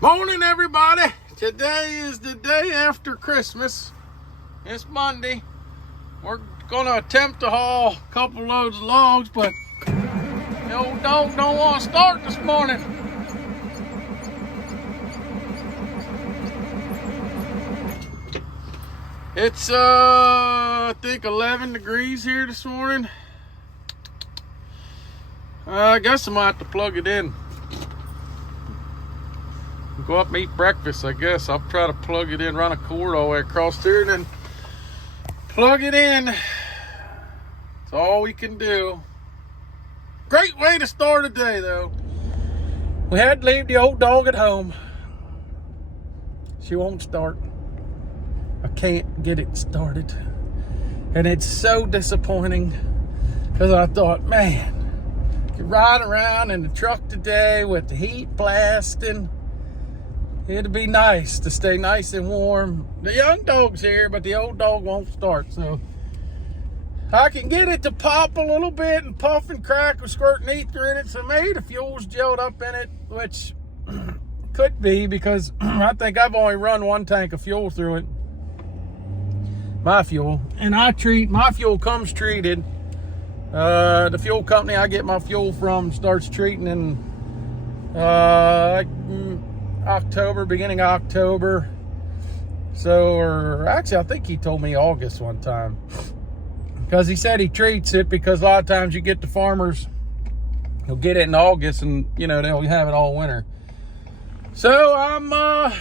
Morning, everybody. Today is the day after Christmas. It's Monday. We're gonna attempt to haul a couple loads of logs, but the old dog don't want to start this morning. It's I think 11 degrees here this morning. I guess I might have to plug it in. Go up and eat breakfast, I guess. I'll try to plug it in, run a cord all the way across here, and then plug it in. That's all we can do. Great way to start a day, though. We had to leave the old dog at home. She won't start. I can't get it started. And it's so disappointing because I thought, man, you ride around in the truck today with the heat blasting. It'd be nice to stay nice and warm. The young dog's here, but the old dog won't start. So I can get it to pop a little bit and puff and crack with squirting ether in it. So maybe the fuel's gelled up in it, which could be because I think I've only run one tank of fuel through it. My fuel. And my fuel comes treated. The fuel company I get my fuel from starts treating in October, beginning of October. So, or actually, I think he told me August one time. Because he said he treats it because a lot of times you get the farmers, he'll get it in August and, they'll have it all winter. So,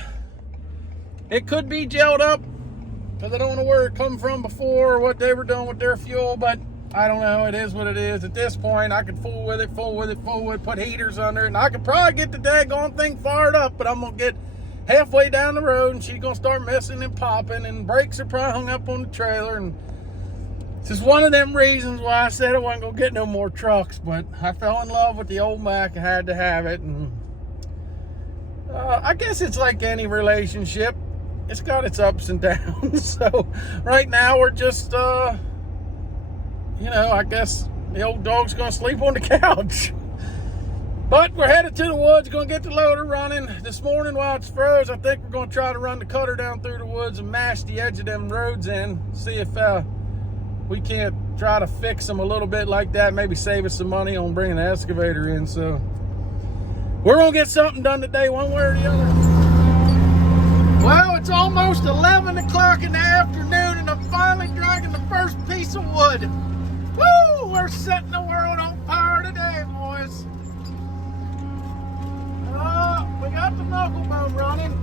it could be gelled up because I don't know where it come from before or what they were doing with their fuel, but I don't know. It is what it is. At this point, I could fool with it, put heaters under it, and I could probably get the daggone thing fired up, but I'm going to get halfway down the road, and she's going to start messing and popping, and brakes are probably hung up on the trailer, and it's just one of them reasons why I said I wasn't going to get no more trucks, but I fell in love with the old Mack. I had to have it, and I guess it's like any relationship. It's got its ups and downs, so right now we're just... I guess the old dog's going to sleep on the couch. But we're headed to the woods, going to get the loader running. This morning while it's froze, I think we're going to try to run the cutter down through the woods and mash the edge of them roads in. See if we can't try to fix them a little bit like that. Maybe save us some money on bringing the excavator in. So we're going to get something done today one way or the other. Well, it's almost 11 o'clock in the afternoon and I'm finally dragging the first piece of wood. Woo! We're setting the world on fire today, boys. We got the knuckle bone running.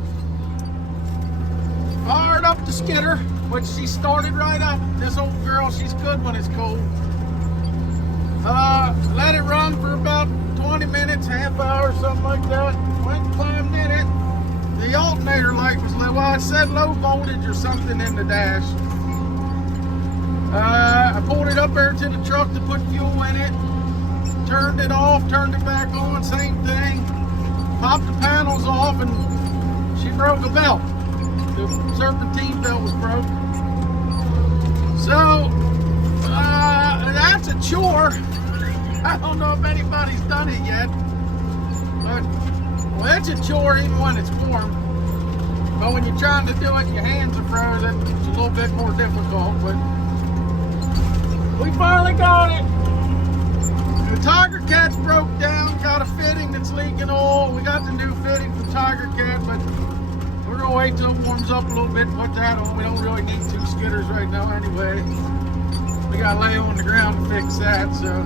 Fired up the skidder, which she started right up. This old girl, she's good when it's cold. Let it run for about 20 minutes, half hour, something like that. Went and climbed in it. The alternator light was low. Well, it said low voltage or something in the dash. I pulled it up there to the truck to put fuel in it, turned it off, turned it back on, same thing, popped the panels off, and she broke a belt. The serpentine belt was broke. So, that's a chore. I don't know if anybody's done it yet, but it's a chore even when it's warm. But when you're trying to do it, your hands are frozen, it's a little bit more difficult, but we finally got it. The Tiger Cat's broke down, got a fitting that's leaking oil. We got the new fitting for Tiger Cat, but we're gonna wait till it warms up a little bit and put that on. We don't really need two skidders right now anyway. We gotta lay on the ground to fix that, so.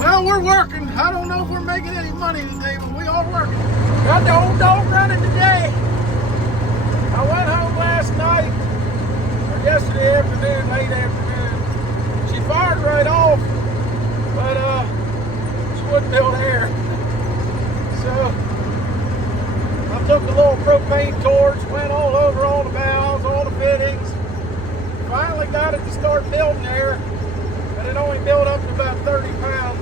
Well, we're working. I don't know if we're making any money today, but we are working. Got the old dog running today. I went home last night, or yesterday afternoon, late afternoon. She fired right off, but she wouldn't build air. So I took a little propane torch, went all over all the valves, all the fittings. Finally got it to start building air, but it only built up to about 30 pounds.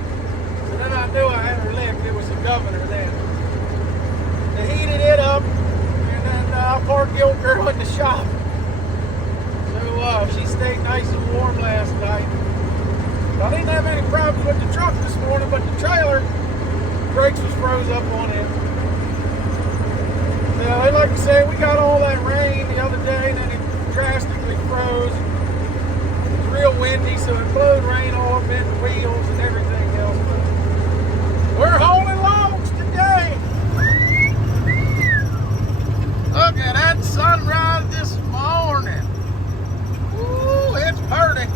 So then I knew I had her licked. It was the governor then. They heated it up, and then I parked the old girl in the shop. So she stayed nice and warm last night. I didn't have any problems with the truck this morning, but the trailer, brakes was froze up on it. Yeah, like I say, we got all that rain the other day, and then it drastically froze. It's real windy, so it flowed rain all up in the wheels and everything else. But we're hauling logs today. Look at that sunrise this morning. Ooh, it's pretty.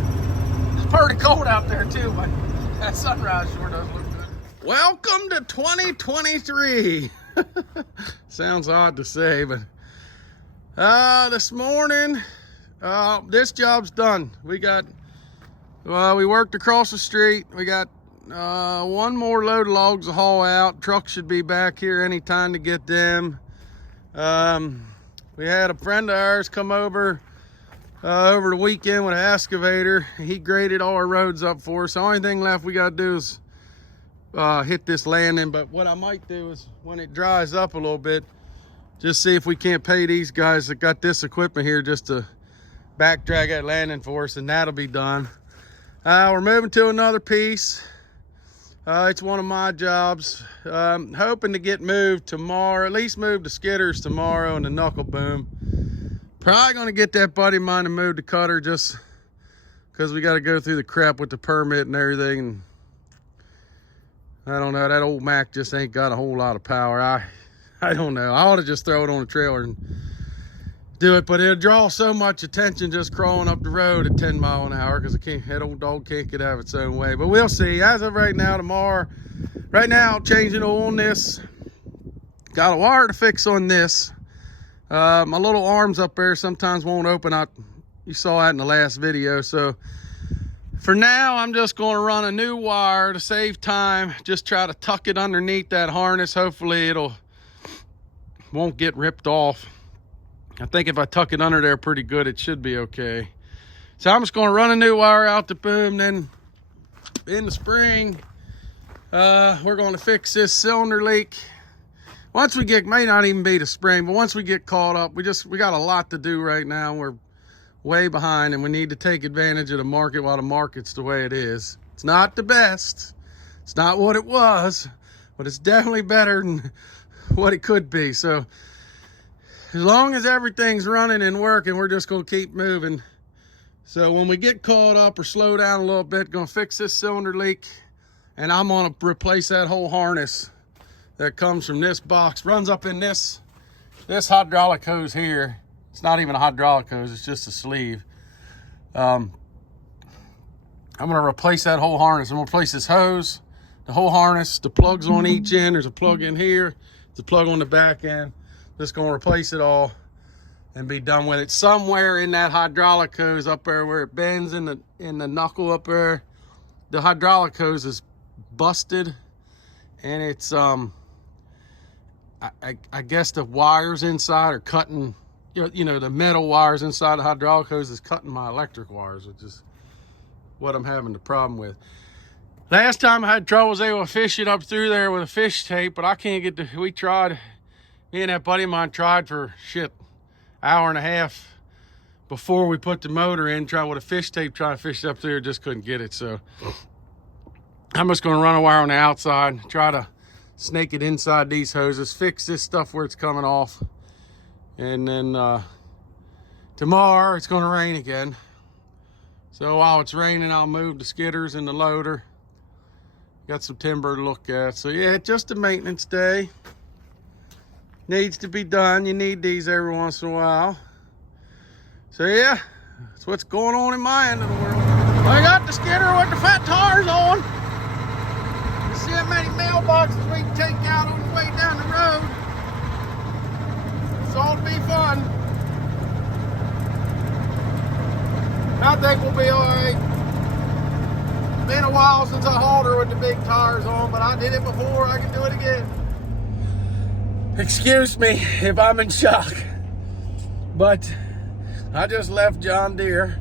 It's pretty cold out there too, but that sunrise sure does look good. Welcome to 2023. Sounds odd to say, but this morning, this job's done. We worked across the street. We got one more load of logs to haul out. Truck should be back here anytime to get them. We had a friend of ours come over the weekend with an excavator. He graded all our roads up for us. The only thing left we got to do is hit this landing. But what I might do is when it dries up a little bit, just see if we can't pay these guys that got this equipment here just to back drag that landing for us, and that'll be done. We're moving to another piece. It's one of my jobs. Hoping to get moved tomorrow, at least move the skidders tomorrow and the knuckle boom. Probably gonna get that buddy of mine to move the cutter just because we got to go through the crap with the permit and everything. And I don't know, that old Mack just ain't got a whole lot of power. I don't know. I ought to just throw it on a trailer and do it, but it'll draw so much attention just crawling up the road at 10 miles an hour because that old dog can't get out of its own way. But we'll see. As of right now, tomorrow, right now, changing oil on this. Got a wire to fix on this. My little arms up there sometimes won't open up. You saw that in the last video. So for now, I'm just going to run a new wire to save time. Just try to tuck it underneath that harness. Hopefully won't get ripped off. I think if I tuck it under there pretty good, it should be okay. So I'm just going to run a new wire out the boom. Then in the spring, we're going to fix this cylinder leak. Once we may not even be the spring, but once we get caught up, we got a lot to do right now. We're way behind, and we need to take advantage of the market while the market's the way it is. It's not the best. It's not what it was, but it's definitely better than what it could be. So as long as everything's running and working, we're just going to keep moving. So when we get caught up or slow down a little bit, going to fix this cylinder leak, and I'm going to replace that whole harness that comes from this box, runs up in this hydraulic hose here. It's not even a hydraulic hose, it's just a sleeve. I'm going to replace that whole harness. I'm going to replace this hose, the whole harness, the plugs on each end. There's a plug in here, there's a plug on the back end. Just going to replace it all and be done with it. Somewhere in that hydraulic hose up there where it bends in the knuckle up there, the hydraulic hose is busted, and it's I guess the wires inside are cutting, you know, the metal wires inside the hydraulic hose is cutting my electric wires, which is what I'm having the problem with. Last time I had trouble, I was able to fish it up through there with a fish tape, but I can't get we tried. Me and that buddy of mine tried for hour and a half before we put the motor in, try with a fish tape, try to fish it up there, just couldn't get it. So I'm just going to run a wire on the outside, try to snake it inside these hoses, fix this stuff where it's coming off. And then tomorrow it's going to rain again. So while it's raining, I'll move the skidders and the loader. Got some timber to look at. So yeah, just a maintenance day. Needs to be done. You need these every once in a while. So yeah, that's what's going on in my end of the world. I got the skidder with the fat tires on. You see how many mailboxes we can take out on the way down the road. It's all to be fun. I think we'll be all right. It's been a while since I hauled her with the big tires on, but I did it before. I can do it again. Excuse me if I'm in shock, but I just left John Deere.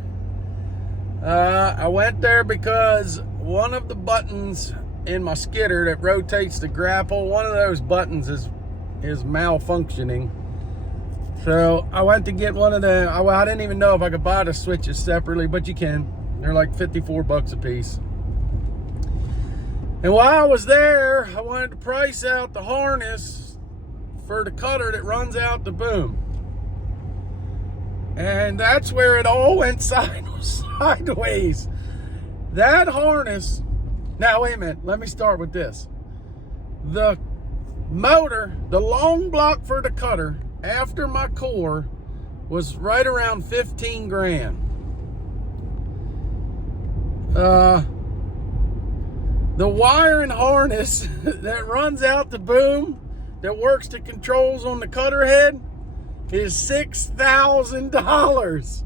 I went there because one of the buttons in my skidder that rotates the grapple, one of those buttons is malfunctioning. So I went to get one of the, I didn't even know if I could buy the switches separately, but you can. They're like 54 bucks a piece. And while I was there, I wanted to price out the harness for the cutter that runs out the boom. And that's where it all went sideways. That harness, now wait a minute, let me start with this. The motor, the long block for the cutter, after my core, was right around 15 grand. The wire and harness that runs out the boom, that works the controls on the cutter head, is $6,000.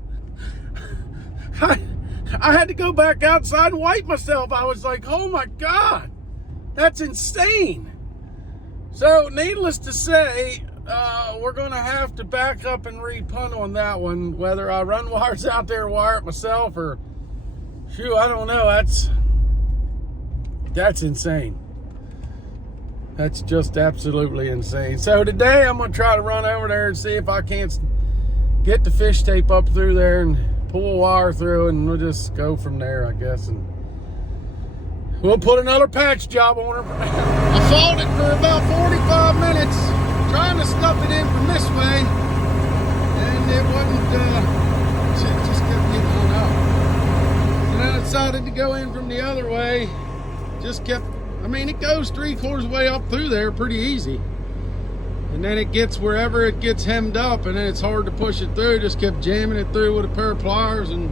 I had to go back outside and wipe myself. I was like, oh my God, that's insane. So needless to say, we're going to have to back up and re-punt on that one, whether I run wires out there and wire it myself or, shoot, I don't know. That's insane. That's just absolutely insane. So today I'm going to try to run over there and see if I can't get the fish tape up through there and pull a wire through, and we'll just go from there, I guess. And we'll put another patch job on her. I fought it for about 45 minutes, trying to stuff it in from this way, and it wasn't, it just kept getting hung up. And then I decided to go in from the other way. Just kept, I mean, it goes 3/4 way up through there pretty easy. And then it gets wherever it gets hemmed up, and then it's hard to push it through. Just kept jamming it through with a pair of pliers, and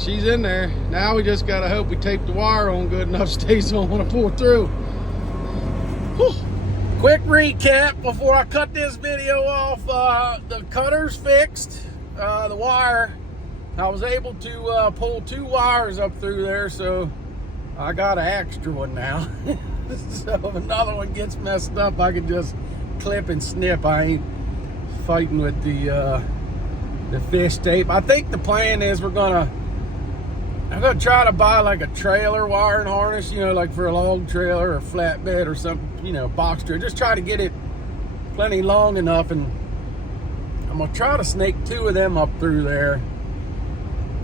she's in there. Now we just gotta hope we tape the wire on good enough stays on when I pull through. Whew. Quick recap before I cut this video off. The cutter's fixed, the wire. I was able to pull 2 wires up through there, so I got an extra one now. So if another one gets messed up, I can just clip and snip. I ain't fighting with the fish tape. I think the plan is I'm gonna try to buy like a trailer wiring harness, you know, like for a log trailer or flatbed or something, you know, box trailer. Just try to get it plenty long enough, and I'm gonna try to snake 2 of them up through there,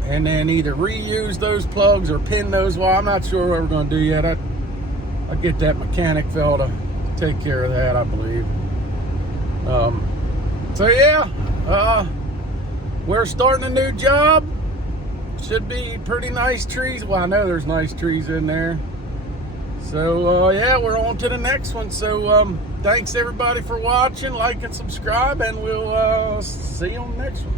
and then either reuse those plugs or pin those wires. I'm not sure what we're gonna do yet. I'll get that mechanic fella to take care of that, I believe. So yeah, we're starting a new job. Should be pretty nice trees. Well, I know there's nice trees in there. So yeah, we're on to the next one. So thanks everybody for watching, like and subscribe, and we'll see you on the next one.